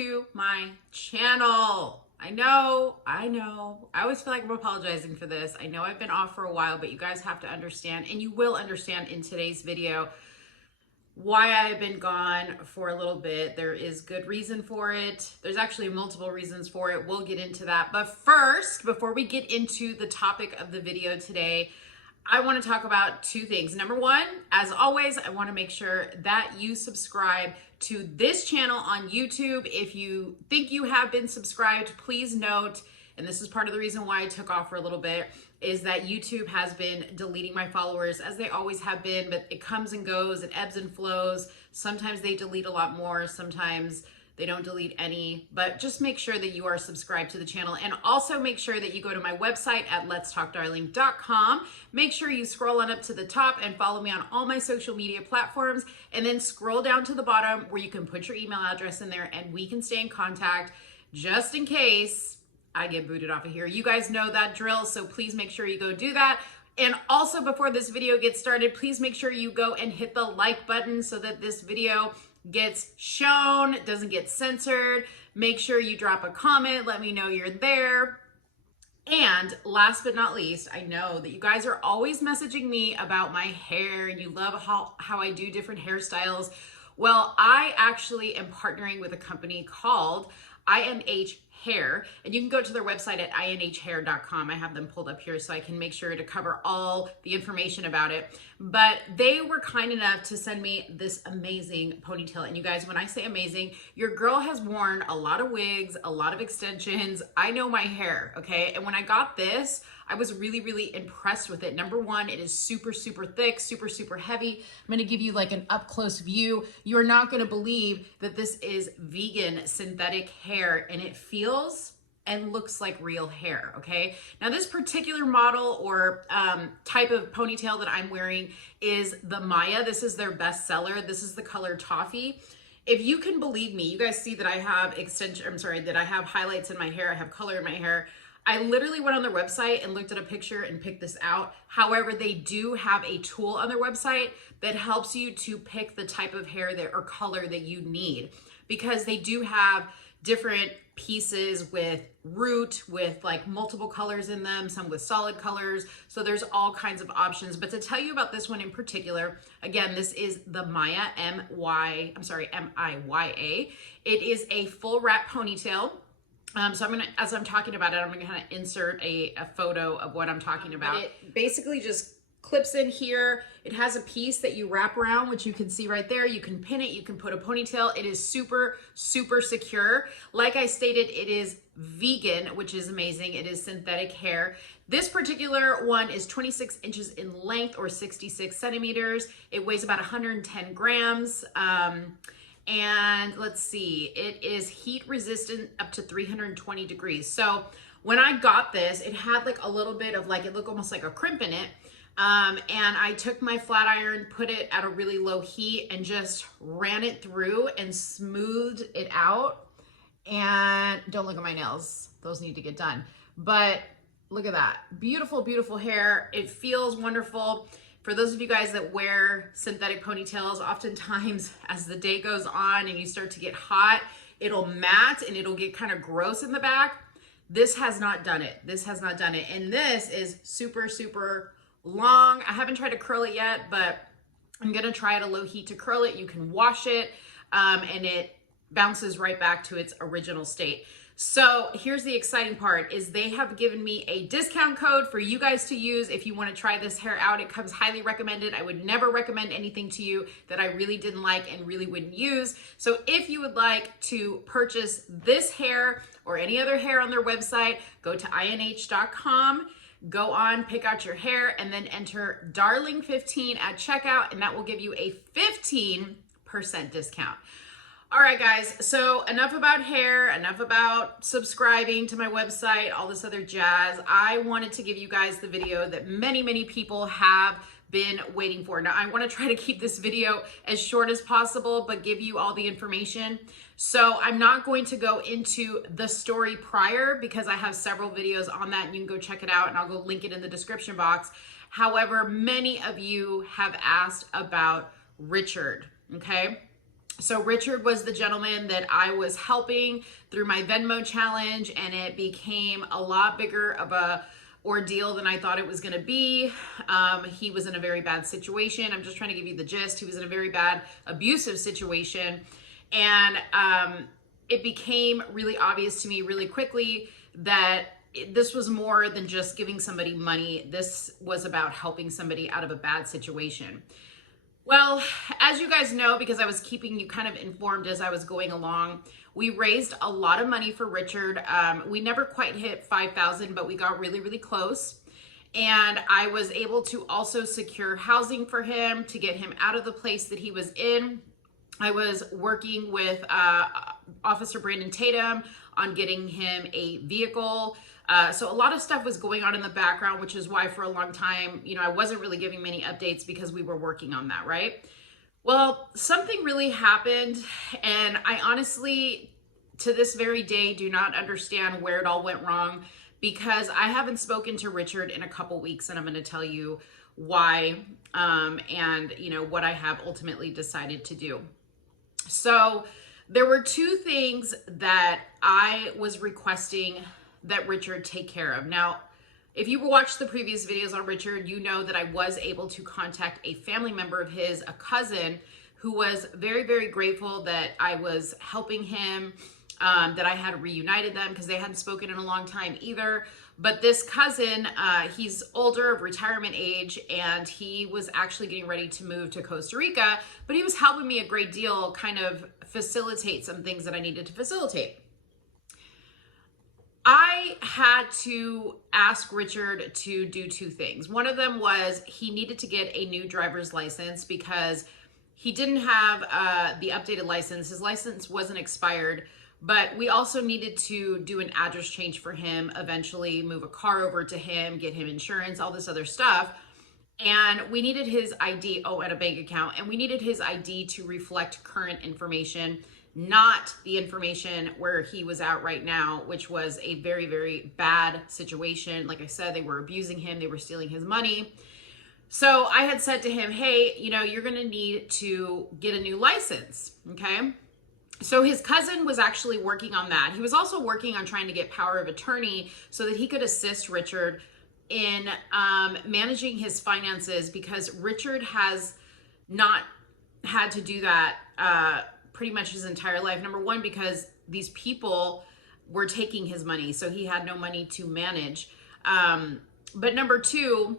to my channel. I know. I always feel like I'm apologizing for this. I know I've been off for a while, but you guys have to understand, and you will understand in today's video, why I've been gone for a little bit. There is good reason for it. There's actually multiple reasons for it. We'll get into that. But first, before we get into the topic of the video today, I want to talk about two things. Number one, as always, I want to make sure that you subscribe to this channel on YouTube. If you think you have been subscribed, please note, and this is part of the reason why I took off for a little bit, is that YouTube has been deleting my followers, as they always have been, but it comes and goes, it ebbs and flows. Sometimes they delete a lot more, sometimes they don't delete any, but just make sure that you are subscribed to the channel, and also make sure that you go to my website at letstalkdarling.com. Make sure you scroll on up to the top and follow me on all my social media platforms, and then scroll down to the bottom where you can put your email address in there and we can stay in contact just in case I get booted off of here. You guys know that drill, so please make sure you go do that. And also, before this video gets started, please make sure you go and hit the like button so that this video gets shown, doesn't get censored. Make sure you drop a comment, let me know you're there. And last but not least, I know that you guys are always messaging me about my hair and you love how I do different hairstyles. Well, I actually am partnering with a company called INH Hair, and you can go to their website at inhair.com. I have them pulled up here so I can make sure to cover all the information about it. But they were kind enough to send me this amazing ponytail. And you guys, when I say amazing, your girl has worn a lot of wigs, a lot of extensions. I know my hair, okay? And when I got this, I was really, really impressed with it. Number one, it is super, super thick, super, super heavy. I'm gonna give you like an up close view. You're not gonna believe that this is vegan synthetic hair, and it feels and looks like real hair, okay? Now this particular model or type of ponytail that I'm wearing is the Maya. This is their best seller. This is the color Toffee. If you can believe me, you guys see that I have that I have highlights in my hair, I have color in my hair. I literally went on their website and looked at a picture and picked this out. However, they do have a tool on their website that helps you to pick the type of hair that or color that you need, because they do have different pieces with root, with like multiple colors in them, some with solid colors. So there's all kinds of options. But to tell you about this one in particular, again, this is the Maya, M-I-Y-A. It is a full wrap ponytail. So I'm gonna, as I'm talking about it, I'm gonna kind of insert a photo of what I'm talking about. It basically just clips in here. It has a piece that you wrap around, which you can see right there. You can pin it, you can put a ponytail. It is super, super secure. Like I stated, it is vegan, which is amazing. It is synthetic hair. This particular one is 26 inches in length or 66 centimeters. It weighs about 110 grams. And let's see, it is heat resistant up to 320 degrees. So when I got this, it had like a little bit of like, it looked almost like a crimp in it. And I took my flat iron, put it at a really low heat and just ran it through and smoothed it out. And don't look at my nails, those need to get done. But look at that, beautiful, beautiful hair. It feels wonderful. For those of you guys that wear synthetic ponytails, oftentimes as the day goes on and you start to get hot, it'll mat and it'll get kind of gross in the back. This has not done it. This has not done it. And this is super, super long. I haven't tried to curl it yet, but I'm gonna try at a low heat to curl it. You can wash it and it bounces right back to its original state. So here's the exciting part, is they have given me a discount code for you guys to use if you want to try this hair out. It comes highly recommended. I would never recommend anything to you that I really didn't like and really wouldn't use. So if you would like to purchase this hair or any other hair on their website, go to inh.com, go on, pick out your hair, and then enter Darling15 at checkout, and that will give you a 15% discount. All right, guys, so enough about hair, enough about subscribing to my website, all this other jazz. I wanted to give you guys the video that many, many people have been waiting for. Now, I want to try to keep this video as short as possible, but give you all the information. So I'm not going to go into the story prior because I have several videos on that and you can go check it out, and I'll go link it in the description box. However, many of you have asked about Richard, okay? So Richard was the gentleman that I was helping through my Venmo challenge, and it became a lot bigger of a ordeal than I thought it was going to be. He was in a very bad situation. I'm just trying to give you the gist. He was in a very bad abusive situation, and it became really obvious to me really quickly that this was more than just giving somebody money. This was about helping somebody out of a bad situation. Well, as you guys know, because I was keeping you kind of informed as I was going along, we raised a lot of money for Richard. We never quite hit 5,000, but we got really, really close. And I was able to also secure housing for him to get him out of the place that he was in. I was working with Officer Brandon Tatum on getting him a vehicle. So a lot of stuff was going on in the background, which is why for a long time, I wasn't really giving many updates because we were working on that, right? Well, something really happened, and I honestly, to this very day, do not understand where it all went wrong, because I haven't spoken to Richard in a couple weeks, and I'm going to tell you why, and what I have ultimately decided to do. So there were two things that I was requesting that Richard take care of. Now, if you watched the previous videos on Richard, you know that I was able to contact a family member of his, a cousin, who was very, very grateful that I was helping him, that I had reunited them because they hadn't spoken in a long time either. But this cousin, he's older, of retirement age, and he was actually getting ready to move to Costa Rica, but he was helping me a great deal kind of facilitate some things that I needed to facilitate. I had to ask Richard to do two things. One of them was he needed to get a new driver's license because he didn't have the updated license. His license wasn't expired, but we also needed to do an address change for him, eventually move a car over to him, get him insurance, all this other stuff. And we needed his ID, and a bank account, and we needed his ID to reflect current information, not the information where he was at right now, which was a very, very bad situation. Like I said, they were abusing him. They were stealing his money. So I had said to him, hey, you're going to need to get a new license. Okay. So his cousin was actually working on that. He was also working on trying to get power of attorney so that he could assist Richard in managing his finances, because Richard has not had to do that pretty much his entire life. Number one, because these people were taking his money, so he had no money to manage. But number two,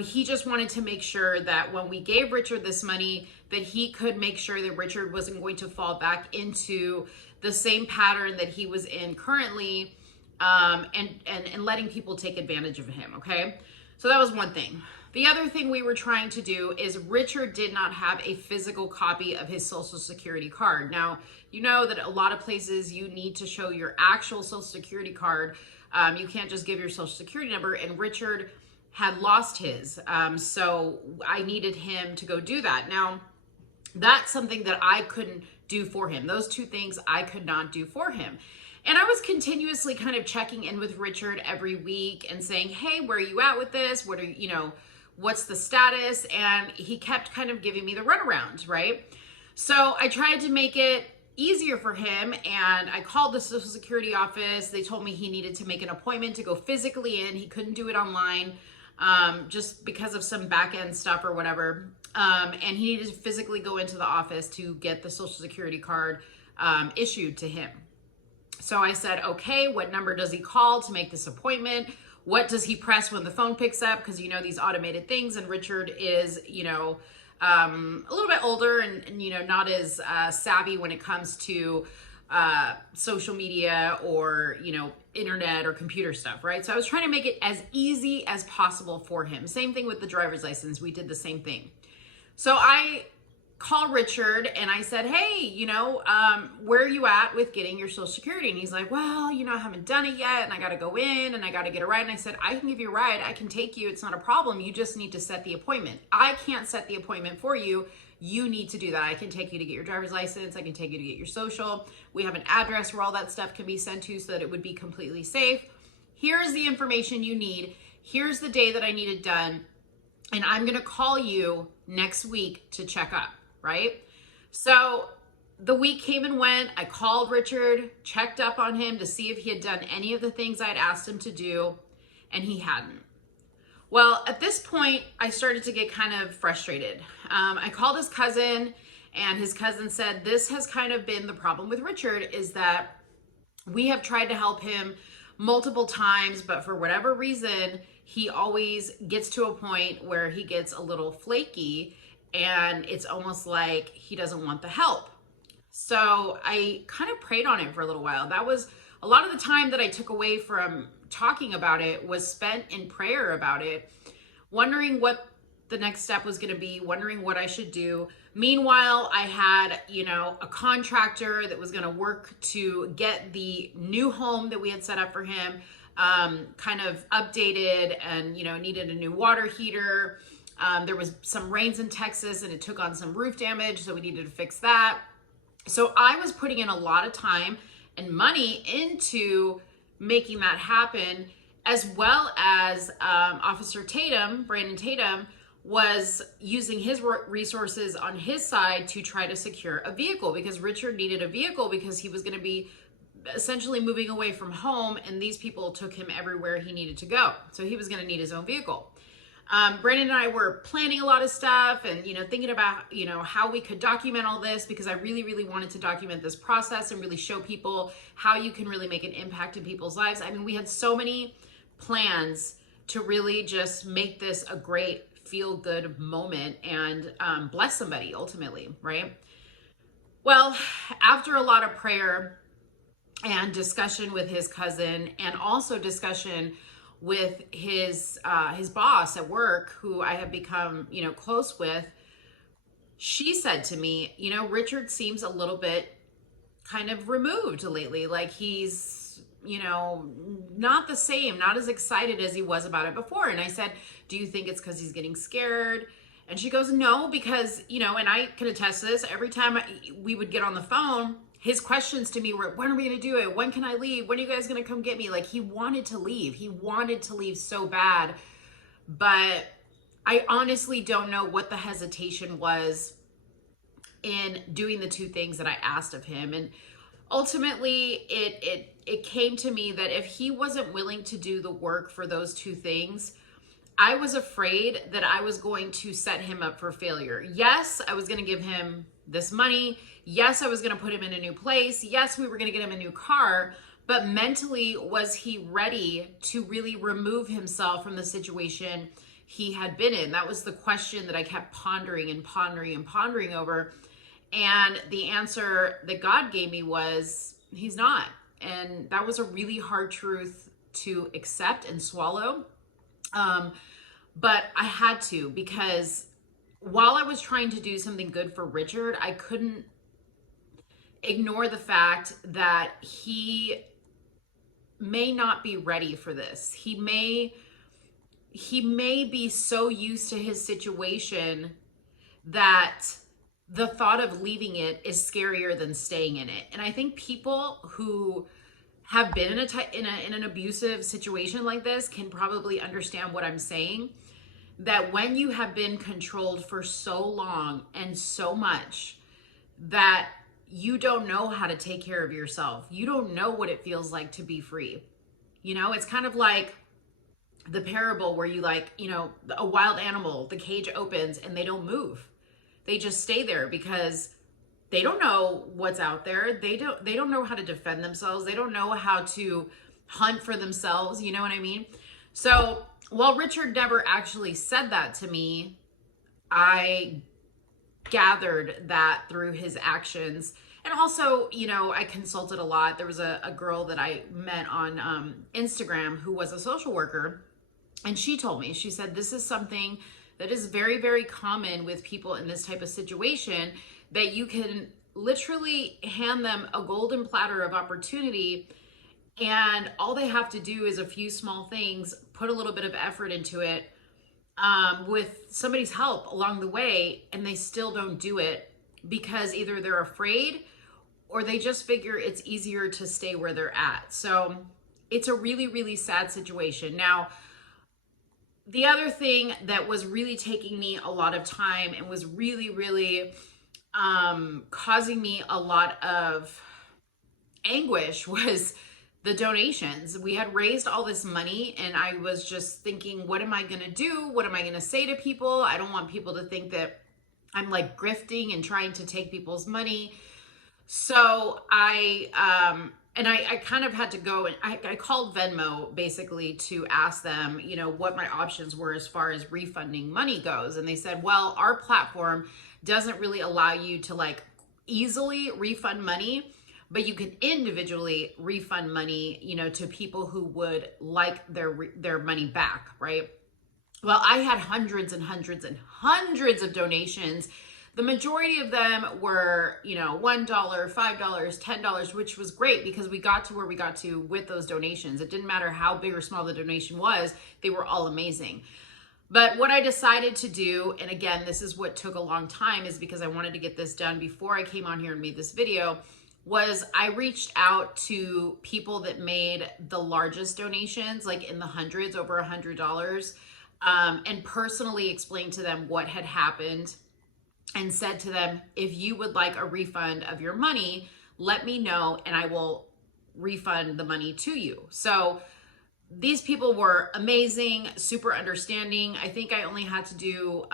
he just wanted to make sure that when we gave Richard this money, that he could make sure that Richard wasn't going to fall back into the same pattern that he was in currently, and letting people take advantage of him, okay? So that was one thing. The other thing we were trying to do is Richard did not have a physical copy of his Social Security card. Now, you know that a lot of places you need to show your actual Social Security card. You can't just give your Social Security number, and Richard had lost his. So I needed him to go do that. Now, that's something that I couldn't do for him. Those two things I could not do for him. And I was continuously kind of checking in with Richard every week and saying, hey, where are you at with this? What are what's the status? And he kept kind of giving me the runaround, right? So I tried to make it easier for him, and I called the Social Security office. They told me he needed to make an appointment to go physically in. He couldn't do it online, just because of some back end stuff or whatever. And he needed to physically go into the office to get the Social Security card issued to him. So I said, okay, what number does he call to make this appointment? What does he press when the phone picks up? Because these automated things, and Richard is, a little bit older and not as savvy when it comes to social media or, internet or computer stuff, right? So I was trying to make it as easy as possible for him. Same thing with the driver's license. We did the same thing. So I called Richard and I said, hey, where are you at with getting your Social Security? And he's like, well, I haven't done it yet, and I got to go in and I got to get a ride. And I said, I can give you a ride. I can take you. It's not a problem. You just need to set the appointment. I can't set the appointment for you. You need to do that. I can take you to get your driver's license. I can take you to get your social. We have an address where all that stuff can be sent to so that it would be completely safe. Here's the information you need. Here's the day that I need it done. And I'm going to call you next week to check up, right? So the week came and went. I called Richard, checked up on him to see if he had done any of the things I'd asked him to do, and he hadn't. Well, at this point, I started to get kind of frustrated. I called his cousin, and his cousin said, this has kind of been the problem with Richard, is that we have tried to help him multiple times, but for whatever reason, he always gets to a point where he gets a little flaky, and it's almost like he doesn't want the help. So I kind of prayed on it for a little while. That was a lot of the time that I took away from talking about it was spent in prayer about it, wondering what the next step was going to be, wondering what I should do. Meanwhile, I had, a contractor that was going to work to get the new home that we had set up for him kind of updated, and, needed a new water heater. There was some rains in Texas and it took on some roof damage, so we needed to fix that. So I was putting in a lot of time and money into making that happen, as well as Officer Tatum, Brandon Tatum, was using his resources on his side to try to secure a vehicle, because Richard needed a vehicle because he was going to be essentially moving away from home, and these people took him everywhere he needed to go. So he was going to need his own vehicle. Brandon and I were planning a lot of stuff and, thinking about, how we could document all this, because I really, really wanted to document this process and really show people how you can really make an impact in people's lives. I mean, we had so many plans to really just make this a great feel-good moment and bless somebody ultimately, right? Well, after a lot of prayer and discussion with his cousin, and also discussion with his boss at work, who I have become, close with, she said to me, Richard seems a little bit kind of removed lately. Like he's, not the same, not as excited as he was about it before. And I said, do you think it's because he's getting scared? And she goes, no, because, and I can attest to this, every time we would get on the phone, his questions to me were, when are we going to do it? When can I leave? When are you guys going to come get me? Like, he wanted to leave. He wanted to leave so bad. But I honestly don't know what the hesitation was in doing the two things that I asked of him. And ultimately, it came to me that if he wasn't willing to do the work for those two things, I was afraid that I was going to set him up for failure. Yes, I was going to give him this money. Yes, I was going to put him in a new place. Yes, we were going to get him a new car. But mentally, was he ready to really remove himself from the situation he had been in? That was the question that I kept pondering and pondering and pondering over. And the answer that God gave me was, he's not. And that was a really hard truth to accept and swallow. But I had to, because while I was trying to do something good for Richard, I couldn't ignore the fact that he may not be ready for this. He may be so used to his situation that the thought of leaving it is scarier than staying in it. And I think people who have been in an abusive situation like this can probably understand what I'm saying. That when you have been controlled for so long and so much, that you don't know how to take care of yourself. You don't know what it feels like to be free. It's kind of like the parable where you a wild animal, the cage opens and they don't move. They just stay there because they don't know what's out there. They don't know how to defend themselves. They don't know how to hunt for themselves. You know what I mean? So while Richard never actually said that to me, I gathered that through his actions. And also, I consulted a lot. There was a girl that I met on Instagram who was a social worker. And she told me, she said, this is something that is very, very common with people in this type of situation, that you can literally hand them a golden platter of opportunity, and all they have to do is a few small things, put a little bit of effort into it with somebody's help along the way, and they still don't do it because either they're afraid or they just figure it's easier to stay where they're at. So it's a really, really sad situation. Now, the other thing that was really taking me a lot of time and was really, really causing me a lot of anguish was the donations. We had raised all this money and I was just thinking, what am I going to do? What am I going to say to people? I don't want people to think that I'm like grifting and trying to take people's money. So I kind of had to go and I called Venmo basically to ask them, you know, what my options were as far as refunding money goes. And they said, well, our platform doesn't really allow you to like easily refund money, but you can individually refund money, you know, to people who would like their money back, right? Well, I had hundreds and hundreds and hundreds of donations. The majority of them were, you know, $1, $5, $10, which was great because we got to where we got to with those donations. It didn't matter how big or small the donation was, they were all amazing. But what I decided to do, and again, this is what took a long time, is because I wanted to get this done before I came on here and made this video, was I reached out to people that made the largest donations, like in the hundreds, over $100, and personally explained to them what had happened and said to them, if you would like a refund of your money, let me know and I will refund the money to you. So these people were amazing, super understanding. I think I only had to do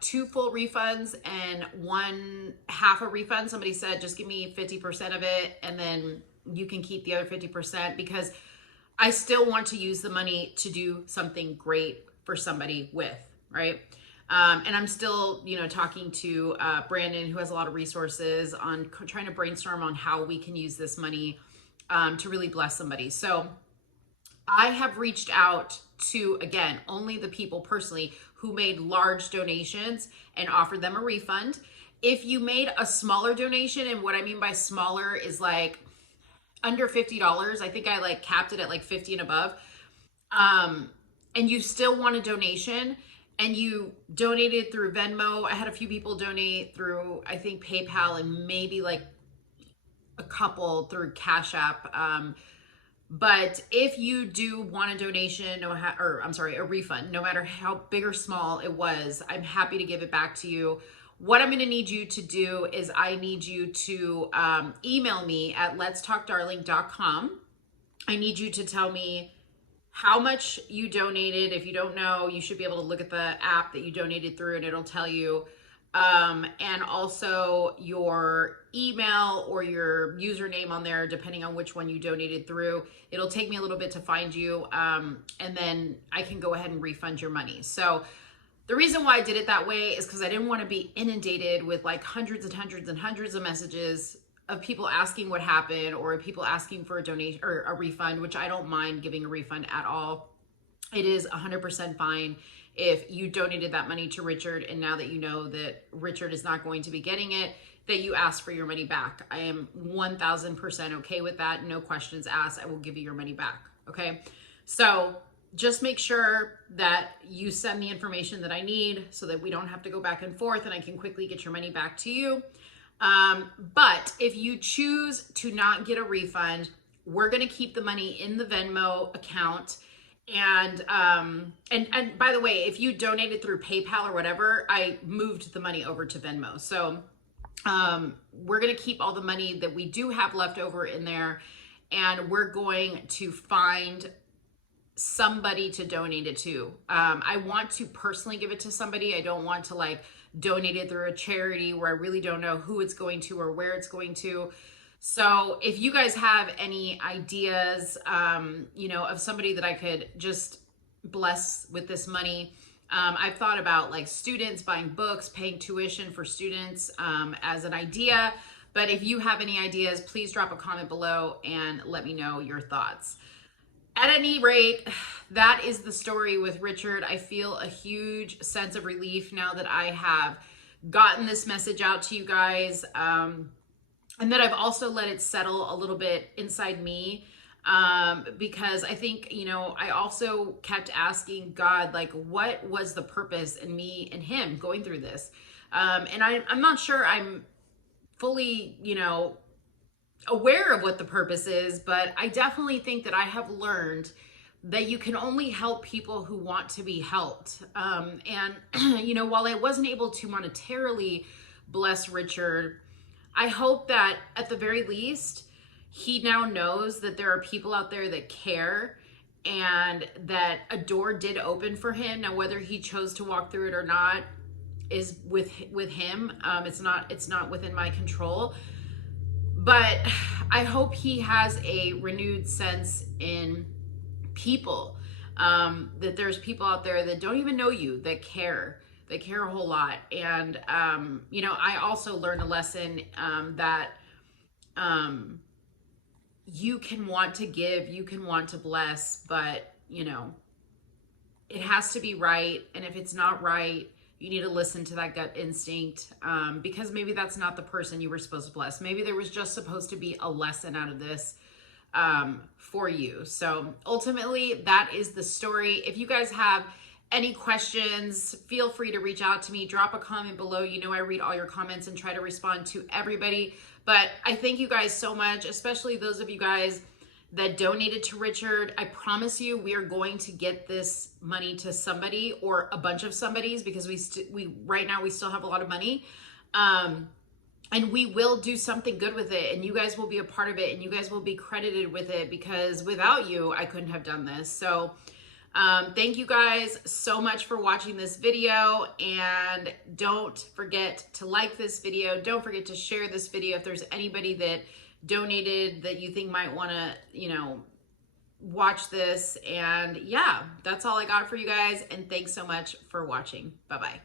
2 full refunds and 1 half a refund. Somebody said, just give me 50% of it and then you can keep the other 50% because I still want to use the money to do something great for somebody with, right? And I'm still, you know, talking to Brandon, who has a lot of resources on trying to brainstorm on how we can use this money to really bless somebody. So I have reached out to, again, only the people personally who made large donations and offered them a refund. If you made a smaller donation, and what I mean by smaller is like under $50, I think I like capped it at like 50 and above, and you still want a donation and you donated through Venmo. I had a few people donate through, I think, PayPal and maybe like a couple through Cash App. But if you do want a donation, a refund, no matter how big or small it was, I'm happy to give it back to you. What I'm going to need you to do is I need you to email me at letstalkdarling.com. I need you to tell me how much you donated. If you don't know, you should be able to look at the app that you donated through and it'll tell you. And also your email or your username on there, depending on which one you donated through. It'll take me a little bit to find you, and then I can go ahead and refund your money. So the reason why I did it that way is because I didn't want to be inundated with like hundreds and hundreds and hundreds of messages of people asking what happened or people asking for a donation or a refund, which I don't mind giving a refund at all. It is 100% fine if you donated that money to Richard and now that you know that Richard is not going to be getting it, that you ask for your money back. I am 1000% okay with that. No questions asked. I will give you your money back. Okay. So just make sure that you send the information that I need so that we don't have to go back and forth and I can quickly get your money back to you. But if you choose to not get a refund, we're going to keep the money in the Venmo account. And by the way, if you donated through PayPal or whatever, I moved the money over to Venmo. So, we're going to keep all the money that we do have left over in there, and we're going to find somebody to donate it to. I want to personally give it to somebody. I don't want to like donate it through a charity where I really don't know who it's going to or where it's going to. So if you guys have any ideas, you know, of somebody that I could just bless with this money, I've thought about like students buying books, paying tuition for students as an idea. But if you have any ideas, please drop a comment below and let me know your thoughts. At any rate, that is the story with Richard. I feel a huge sense of relief now that I have gotten this message out to you guys. And that I've also let it settle a little bit inside me, because I think, you know, I also kept asking God, like, what was the purpose in me and him going through this? And I'm not sure I'm fully, you know, aware of what the purpose is, but I definitely think that I have learned that you can only help people who want to be helped. And, you know, while I wasn't able to monetarily bless Richard. I hope that at the very least, he now knows that there are people out there that care and that a door did open for him. Now, whether he chose to walk through it or not is with him. It's not within my control. But I hope he has a renewed sense in people, that there's people out there that don't even know you, that care a whole lot. And, you know, I also learned a lesson, that, you can want to give, you can want to bless, but, you know, it has to be right. And if it's not right, you need to listen to that gut instinct, because maybe that's not the person you were supposed to bless. Maybe there was just supposed to be a lesson out of this, for you. So ultimately, that is the story. If you guys have any questions, feel free to reach out to me. Drop a comment below. You know I read all your comments and try to respond to everybody. But I thank you guys so much, especially those of you guys that donated to Richard. I promise you, we are going to get this money to somebody or a bunch of somebodies, because we right now we still have a lot of money. And we will do something good with it, and you guys will be a part of it, and you guys will be credited with it, because without you, I couldn't have done this. So thank you guys so much for watching this video, and don't forget to like this video. Don't forget to share this video if there's anybody that donated that you think might want to, you know, watch this. And yeah, that's all I got for you guys, and thanks so much for watching. Bye-bye.